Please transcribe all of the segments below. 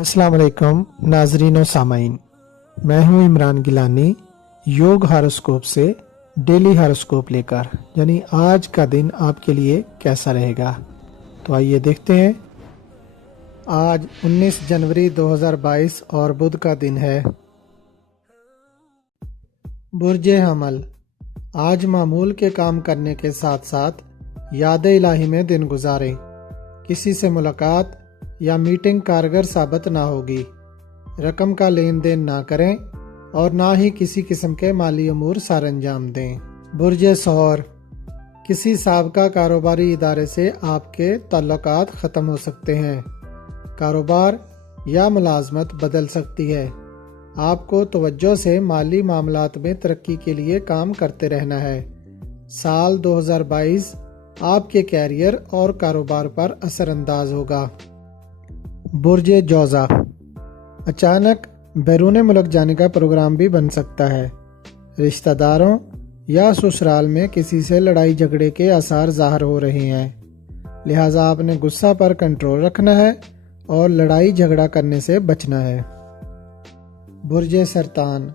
अस्सलाम वालेकुम नाजरीन और सामाइन, मैं हूं इमरान गिलानी योग हॉरोस्कोप से डेली हॉरोस्कोप लेकर, यानी आज का दिन आपके लिए कैसा रहेगा। तो आइए देखते हैं। आज 19 जनवरी 2022 और बुध का दिन है। बुर्जे हमल, आज मामूल के काम करने के साथ साथ याद इलाही में दिन गुजारें। किसी से मुलाकात या मीटिंग कारगर साबित ना होगी। रकम का लेन देन ना करें और ना ही किसी किस्म के माली अमूर सर अंजाम दें। बुर्जे सहर, किसी साबका कारोबारी इदारे से आपके ताल्लुकात ख़त्म हो सकते हैं। कारोबार या मुलाजमत बदल सकती है। आपको तवज्जो से माली मामलात में तरक्की के लिए काम करते रहना है। साल 2022 आपके कैरियर और कारोबार पर असरअंदाज होगा। बुर्जे जौज़ा, अचानक बैरून मुल्क जाने का प्रोग्राम भी बन सकता है। रिश्तेदारों या ससुराल में किसी से लड़ाई झगड़े के आसार ज़ाहिर हो रहे हैं, लिहाजा आपने गुस्सा पर कंट्रोल रखना है और लड़ाई झगड़ा करने से बचना है। बुर्जे सरतान,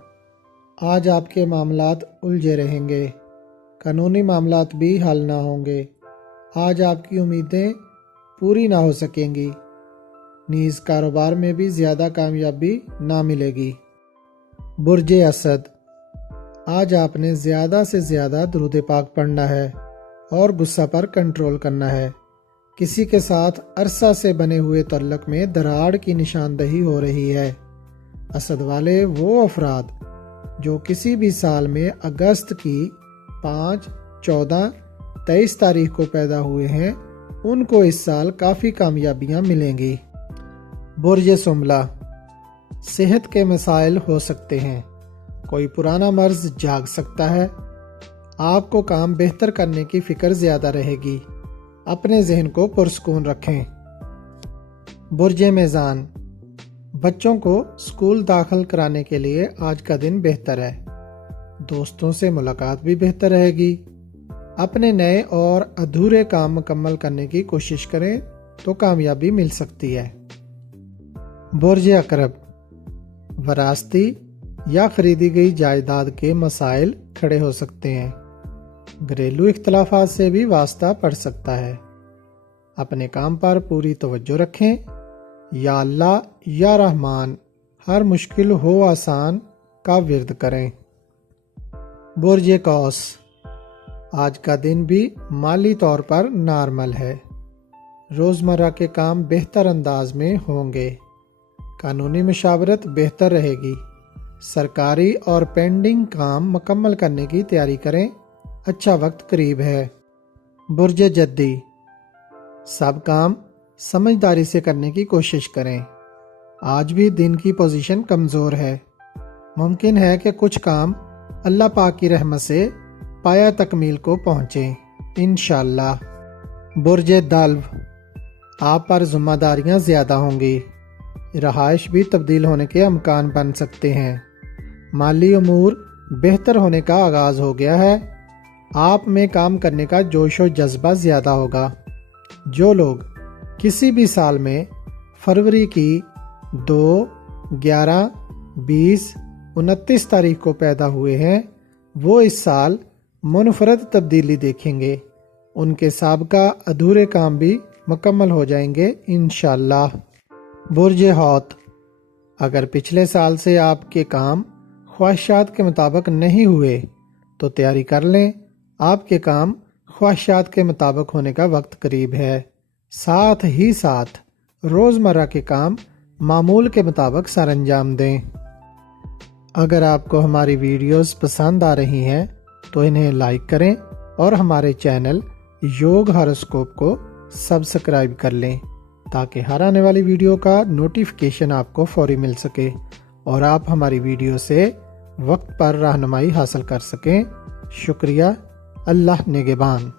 आज आपके मामलात उलझे रहेंगे। कानूनी मामलात भी हल ना होंगे। आज आपकी उम्मीदें पूरी ना हो सकेंगी। नीज कारोबार में भी ज़्यादा कामयाबी ना मिलेगी। बुर्जे असद, आज आपने ज़्यादा से ज़्यादा दुरूद पाक पढ़ना है और गुस्सा पर कंट्रोल करना है। किसी के साथ अरसा से बने हुए तल्लक में दरार की निशानदही हो रही है। असद वाले वो अफराद जो किसी भी साल में अगस्त की 5, 14, 23 तारीख को पैदा हुए हैं, उनको इस साल काफ़ी कामयाबियां मिलेंगी। बुर्जे सुमला, सेहत के मसाइल हो सकते हैं। कोई पुराना मर्ज जाग सकता है। आपको काम बेहतर करने की फिक्र ज़्यादा रहेगी। अपने जहन को पुरसकून रखें। बुर्जे मीज़ान, बच्चों को स्कूल दाखिल कराने के लिए आज का दिन बेहतर है। दोस्तों से मुलाकात भी बेहतर रहेगी। अपने नए और अधूरे काम मुकम्मल करने की कोशिश करें तो कामयाबी मिल सकती है। बुर्ज अकरब, वरासती या खरीदी गई जायदाद के मसाइल खड़े हो सकते हैं। घरेलू इख्तलाफात से भी वास्ता पड़ सकता है। अपने काम पर पूरी तवज्जो रखें। या अल्लाह या रहमान, हर मुश्किल हो आसान का विर्द करें। बुर्ज कौस, आज का दिन भी माली तौर पर नॉर्मल है। रोज़मर्रा के काम बेहतर अंदाज में होंगे। कानूनी मशावरत बेहतर रहेगी। सरकारी और पेंडिंग काम मुकम्मल करने की तैयारी करें, अच्छा वक्त करीब है। बुर्ज जद्दी, सब काम समझदारी से करने की कोशिश करें। आज भी दिन की पोजीशन कमज़ोर है। मुमकिन है कि कुछ काम अल्लाह पाक की रहमत से पाया तकमील को पहुँचें इंशाअल्लाह। बुर्ज दल्व, आप पर जिम्मेदारियाँ ज़्यादा होंगी। रहाइश भी तब्दील होने के अमकान बन सकते हैं। माली अमूर बेहतर होने का आगाज़ हो गया है। आप में काम करने का जोश और जज्बा ज़्यादा होगा। जो लोग किसी भी साल में फरवरी की 2, 11, 20, 29 तारीख को पैदा हुए हैं, वो इस साल मुनफरद तब्दीली देखेंगे। उनके साबका अधूरे काम भी मुकम्मल हो जाएंगे इंशाअल्लाह। बुर्ज हौत, अगर पिछले साल से आपके काम ख्वाहिशात के मुताबिक नहीं हुए तो तैयारी कर लें। आपके काम ख्वाहिशात के मुताबिक होने का वक्त करीब है। साथ ही साथ रोज़मर्रा के काम मामूल के मुताबिक सर अंजाम दें। अगर आपको हमारी वीडियोस पसंद आ रही हैं तो इन्हें लाइक करें और हमारे चैनल योग हॉरोस्कोप को सब्सक्राइब कर लें ताकि हर आने वाली वीडियो का नोटिफिकेशन आपको फौरी मिल सके और आप हमारी वीडियो से वक्त पर रहनुमाई हासिल कर सकें। शुक्रिया। अल्लाह निगहबान।